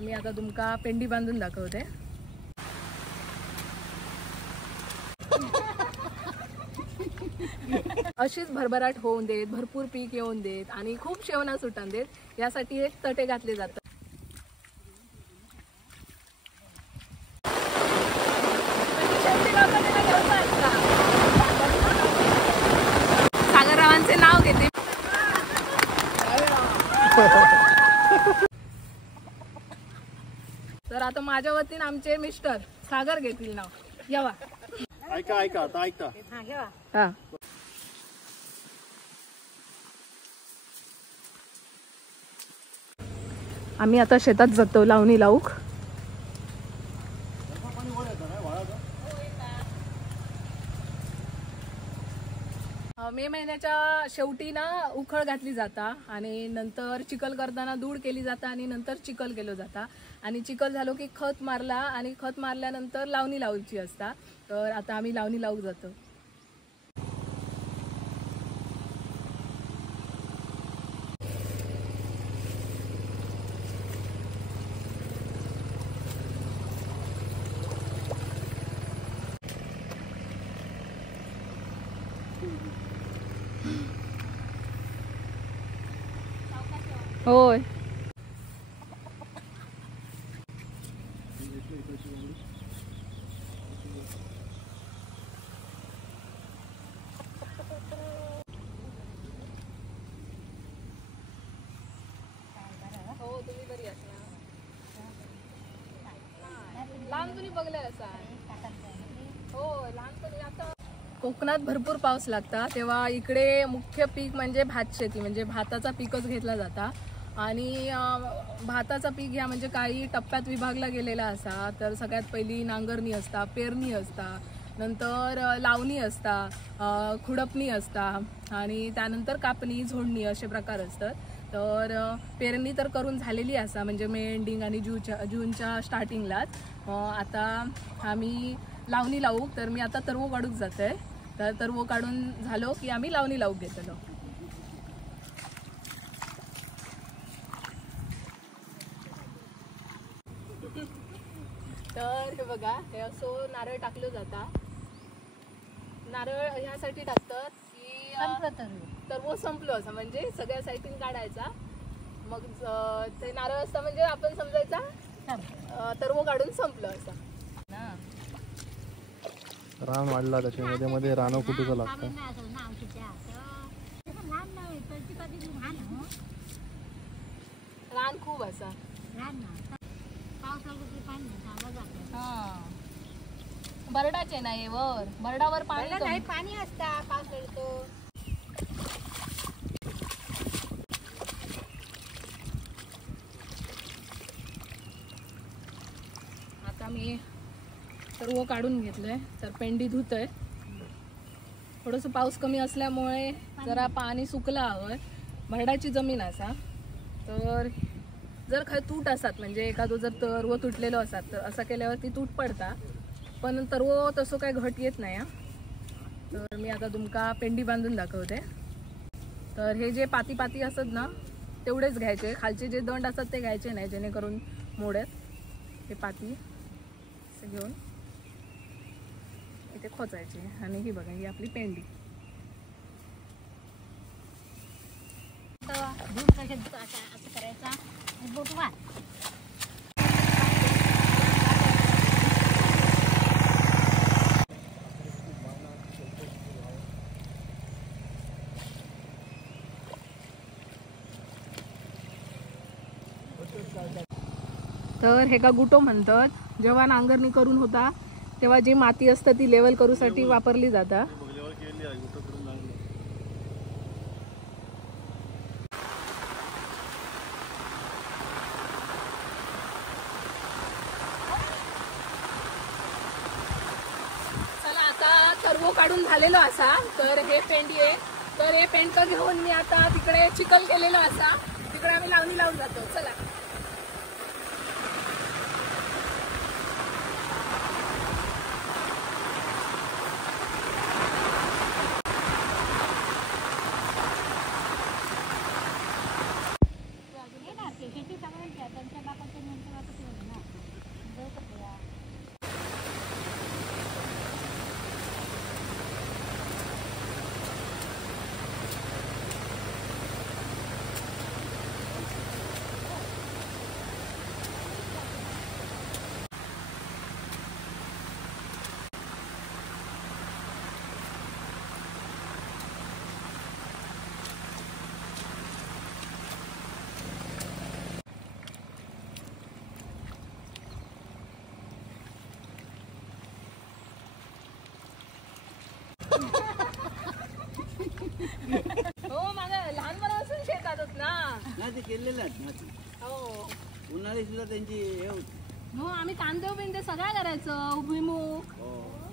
मी आता तुमका पेंडी बांधून दाखवते। अशीच भरभराट होऊन देत, भरपूर पीक येऊन देत आणि खूप शेवना सुटून देत यासाठी एक तटे घातले जातात। सागररावांचे नाव घेते। तर आता माझ्या वतीने आमचे मिस्टर सागर घेतील नाव। येवा ऐका ऐका आता ऐका। हा आम्ही आता शेतात जातो लावणी लावूक। मे महिन्याच्या शेवटी ना उखळ घातली जाता आणि नंतर चिखल करताना धूळ केली जाता आणि नंतर चिखल केलं जाता आणि चिखल झालो की खत मारला आणि खत मारल्यानंतर लावणी लावायची असता। तर आता आम्ही लावणी लावूक जातो। होय हो तुम्ही बरी असणार। लहानपणी बघले असा हो लहानपणी। आता कोकणात भरपूर पाऊस लागता तेव्हा इकडे मुख्य पीक म्हणजे भात शेती म्हणजे भाताचा पीकच घेतला जाता आणि भाताचा पीक ह्या म्हणजे काही टप्प्यात विभागला गेलेला असा। तर सगळ्यात पहिली नांगरणी असता, पेरणी असता, नंतर लावणी असता, खुडपणी असता आणि त्यानंतर कापणी झोडणी असे प्रकार असतात। तर पेरणी तर करून झालेली असा म्हणजे मे एंडिंग आणि जूनच्या स्टार्टिंगलाच। आता आम्ही लावणी लावू तर मी आता तरवो काढूक जाते। तर तरवो काढून झालो की आम्ही लावणी लावूक घेतलो। तर हे बघा हे असं नारळ टाकलं जाता। नारळ ह्यासाठी टाकतात की तरवो संपलो असं म्हणजे सगळ्या साईडून काढायचा मग ते नारळ असता म्हणजे आपण समजायचा तरवो काढून संपलं असं। रान वाढला त्याच्यामध्ये मध्ये रान कुठूचं लागतं। रान खूप असा बरडाचे नाही वर बरडावर पाणी असता पाऊस पडतो। आता मी तरवो काढून घेतलंय तर पेंडी धुतय। थोडस पाऊस कमी असल्यामुळे जरा पाणी सुकला हवंय। भरडाची जमीन असा तर जर काही तूट असतात म्हणजे एखादं जर तरवो तुटलेलो असतात तर असं केल्यावर ती तूट पडता पण तरवो तसं काही घट येत नाही। तर मी आता तुमका पेंडी बांधून दाखवते। तर हे जे पाती पाती असतात ना तेवढेच घ्यायचे, खालचे जे दंड असतात ते घ्यायचे नाही जेणेकरून मोडेत। हे पाती असे घेऊन इथे खोचायचे आणि ही बघा ही आपली पेंडी। तर हे का गुटो म्हणतात। जेव्हा नांगरणी करून होता तेव्हा जी माती असते ती लेवल करूसाठी वापरली जाता। चला आता तरवो काढून झालेलो असा तर हे पेंडी आहे। तर हे पेंड घेऊन मी आता तिकडे चिखल केलेलो असा तिकडे आम्ही लावणी लावून जातो। चला हो माझ्या लहानपणापासून शेतातच ना. नाही ते केलेलं आहेत ना ते. हो उन्हाळी सुद्धा त्यांची हे होती. हो आम्ही तांदूळ बिंदे सगळं करायचं. भुईमुग,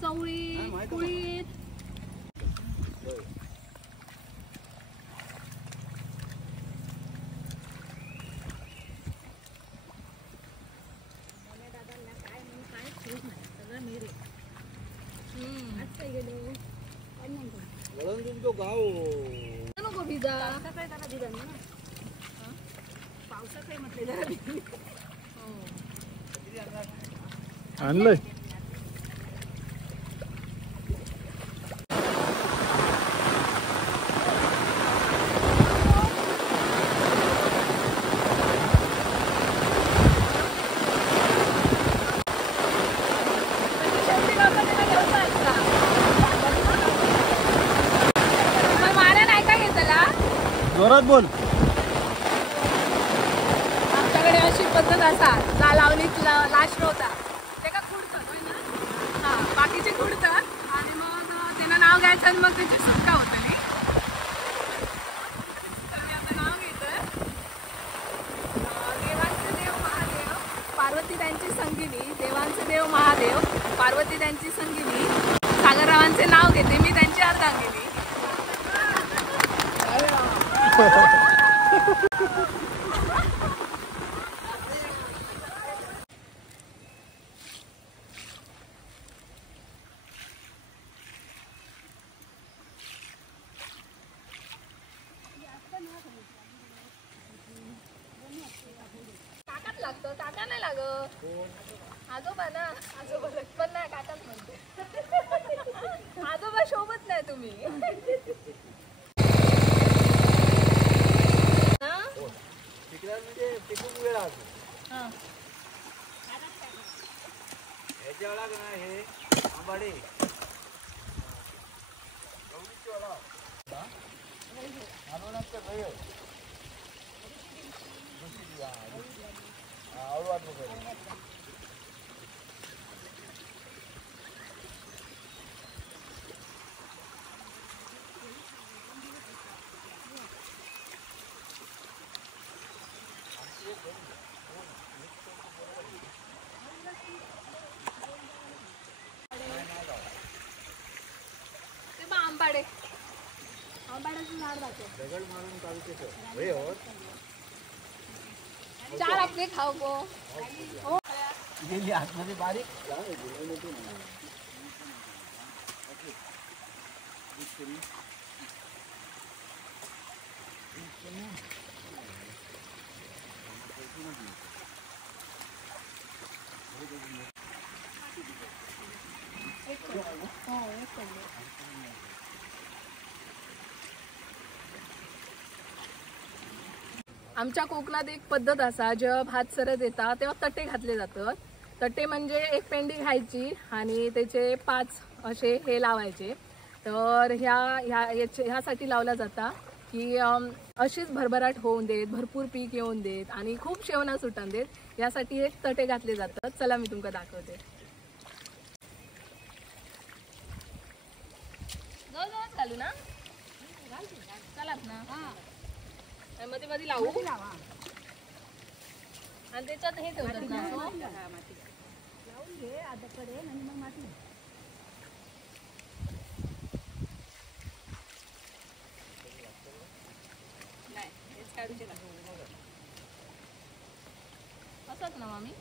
चवळी, हा, माहिती कुळीत. वळून तो गाव नको भिजा. आणलंय जोरात बोल. आमच्याकडे अशी पद्धत असा जा लावणीत लाश नव्हता ते का खुडतात होय ना. हा बाकीचे खुडतात आणि मग त्यांना नाव घ्यायचं आणि मग त्याची सुटका होतं नाही. तर मी आता नाव घेतोय. देवांचे देव महादेव, पार्वती त्यांची संगिनी. देवांचे देव महादेव, पार्वती त्यांची संगिनी. सागररावांचे नाव घेते मी, त्यांची अर्धांगिनी. काकाच लागतं, काका नाही लागत. आजोबा ना, आजोबा पण नाही, काकाच म्हणते. आजोबा शोभत नाही तुम्ही. म्हणजे पिकून वेळ असतो ह्याच्या वेळा ना हे आंबाडे आंबाडे, आंबाड्याचं झाड राहते. दगड मारून चालते चार आपले खाऊ गो. हो गेली आतमध्ये बारीक आमच्या कोकणात एक पद्धत असा, जेव्हा भात सरत येतात तेव्हा तटे घातले जातात. तटे म्हणजे एक पेंडी घ्यायची आणि त्याचे 5 असे हे लावायचे. तर ह्यासाठी लावला जाता की अशीच भरभराट होऊन देत, भरपूर पीक येऊन देत आणि खूप शेवना सुटून देत, यासाठी हे तटे घातले जातात. चला मी तुमका दाखवते. घालू ना, चलात ना. मध्ये मध्ये लावू आणि त्याच्यात हे ठेवतात ना. लावून घे आधकडे आणि मग माती. नाही हेच काढूचे ना असंच ना मामी.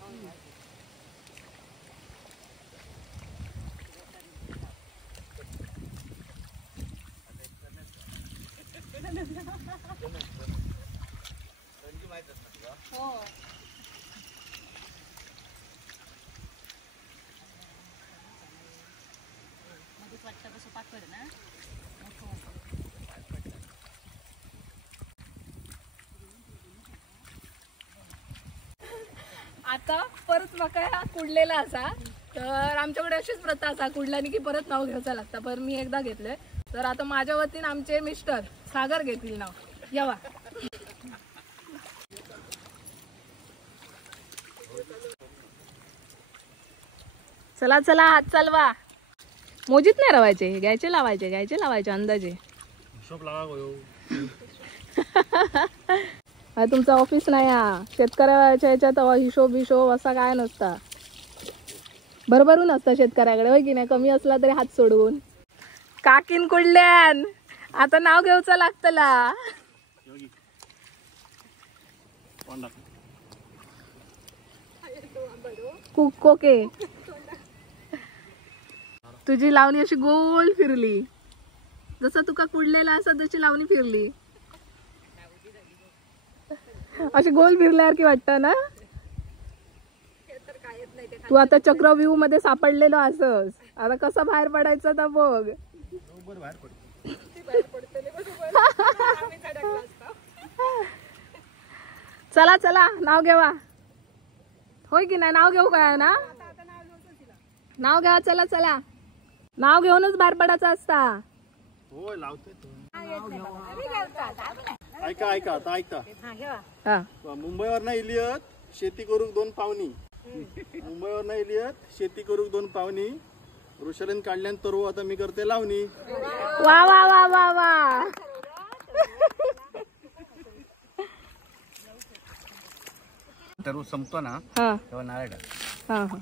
हो आता परत मका कुडलेला असा. तर आमच्याकडे अशीच प्रथा असा, कुडल्याने की परत नाव घ्यायचं लागतं. पण मी एकदा घेतलंय. तर आता माझ्या वतीने आमचे मिस्टर सागर घेतील नाव. यावा चला चला हात चालवा. मोजीत नाही रवायचे, घ्यायचे लावायचे अंदाजे. हिशोब लागा गयो. अरे तुमचं ऑफिस नाही हा. शेतकऱ्याच्या ह्याच्यात हिशोब असा काय नसता. भरभरून असतं शेतकऱ्याकडे होय की नाही. कमी असला तरी हात सोडून. काकीन कुडल्यान आता नाव घेऊचं लागतला. कोके तुझी लावणी अशी गोल फिरली. जसं तुका कुडलेला असं तशी लावणी फिरली. अशी गोल फिरल्यासारखी वाटतं ना. तू आता चक्रव्यूह मध्ये सापडलेलो असस. आता कसं बाहेर पडायचं तर बघ. चला चला नाव घेवा. होय की नाही. नाव घेऊ काय ना. नाव घ्या. चला चला नाव घेऊनच बाहेर पडायचं असता. होय लावतोय. ऐका ऐका आता ऐका. मुंबईवर नाही इलियत शेती करूक 2 पावनी. मुंबईवर नाही इलियत शेती करूक 2 पावनी. ऋषालीन काढल्यान तरव आता मी करते लावणी. वा वा वा वा वा. तरव संपतो ना हा तेव्हा नारळ टाक. हा हा.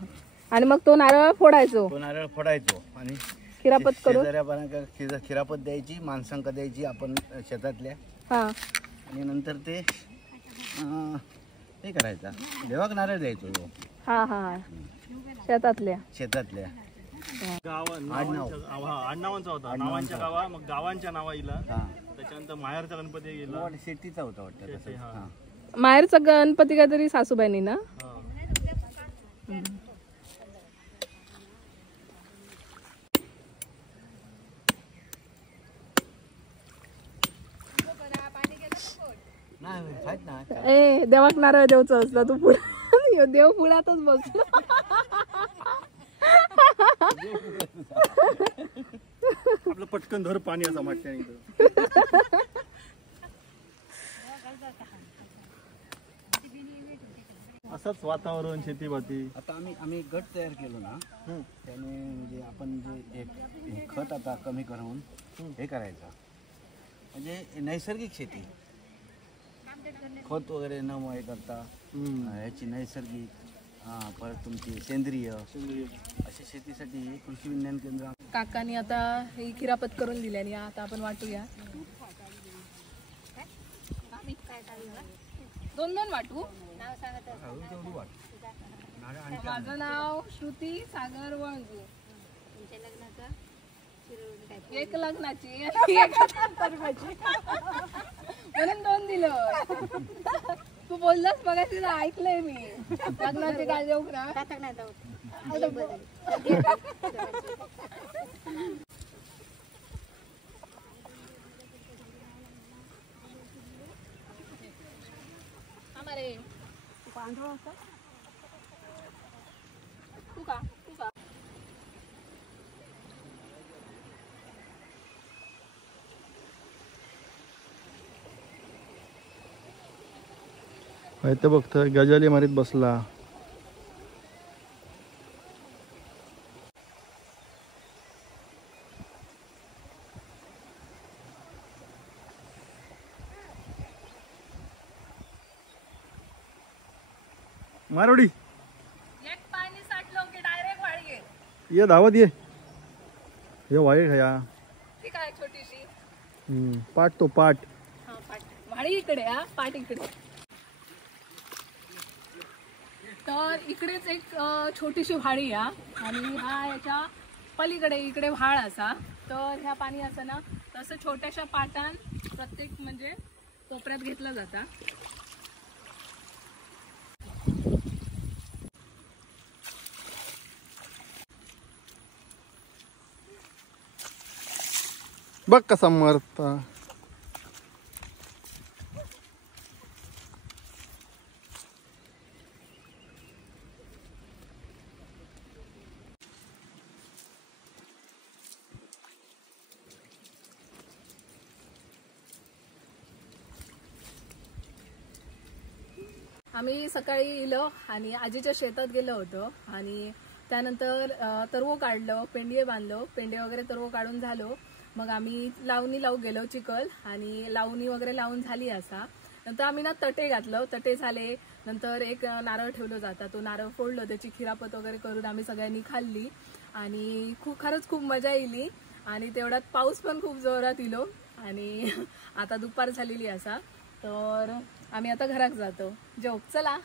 आणि मग तो नारळ फोडायचो. तो नारळ फोडायचो आणि खिरापत करून शेजाऱ्यापर्यंत खिरापत द्यायची. माणसांक द्यायची आपण शेतातल्या. हा आणि नंतर ते हे करायचा. देवाक नारळ द्यायचो. हा हा शेतातल्या आडनावांचा होता. नावांच्या गावा मग गावांच्या नावा येईल. त्याच्यानंतर माहेरचा गणपती गेला. शेतीचा होता वाटतं. माहेरचा गणपती काहीतरी सासूबाईंनी ना. ए देवाक नारळ देवचं असतं. तू पुढे देव पुढ्यातच बसलो. आपलं पटकन धर पाणी असं वाटतं. असंच वातावरण शेतीबाती. आता आम्ही गट तयार केलो ना. त्याने म्हणजे आपण जे एक खत आता कमी करून हे करायचं. म्हणजे नैसर्गिक शेती. खत वगैरे न हे करता ह्याची नैसर्गिक परत तुमची सेंद्रिय अशा शेतीसाठी कृषी विज्ञान केंद्र. काकांनी आता ही खिरापत करून दिली आणि आता आपण वाटूया. 2 वाटू. माझं नाव श्रुती सागर वळंजू. एक लग्नाची म्हणून 2 दिलं. तू बोललास बघा तिला ऐकलंय मी. लग्नाचे काय देऊ ना. तू का ते बघतोय गजाली मारीत बसला. मारोडी एक पाणी साठलो की डायरेक्ट वाळी. ये धावत ये. हे वाई खया. ठीक आहे छोटीशी. पाट तो पाट. हा पाट. वाळी इकडे हा. पाट इकडे. तर इकडेच एक छोटीशी व्हाळी आहे आणि हा याच्या पलीकडे इकडे व्हाळ असा. तर ह्या पाणी असं ना तसं छोट्याशा पाटान प्रत्येक म्हणजे कोपऱ्यात घेतलं जाता. बघ कसा मरता. आम्ही सकाळी इलो आणि आजीच्या शेतात गेलो होतो आणि त्यानंतर तरवो काढलो. पेंडिये बांधलो. पेंडे वगैरे तरवो काढून झालो मग आम्ही लावणी लावू गेलो चिखल आणि लावणी वगैरे लावून झाली असा नंतर आम्ही ना तटे घातलं तटे झाले नंतर एक नारळ ठेवलं जाता तो नारळ फोडलं त्याची खिरापत वगैरे करून आम्ही सगळ्यांनी खाल्ली आणि खरंच खूप मजा येईल आणि तेवढ्यात पाऊस पण खूप जोरात इलो आणि आता दुपार झालेली असा तर आम्ही आता घरात जातो जेव चला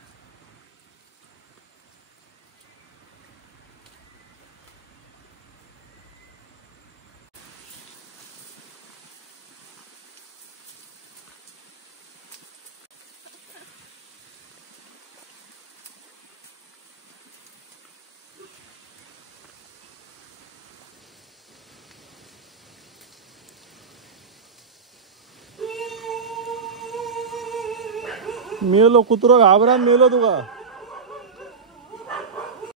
मेलो कुत्रो घाबरा मेलो तुका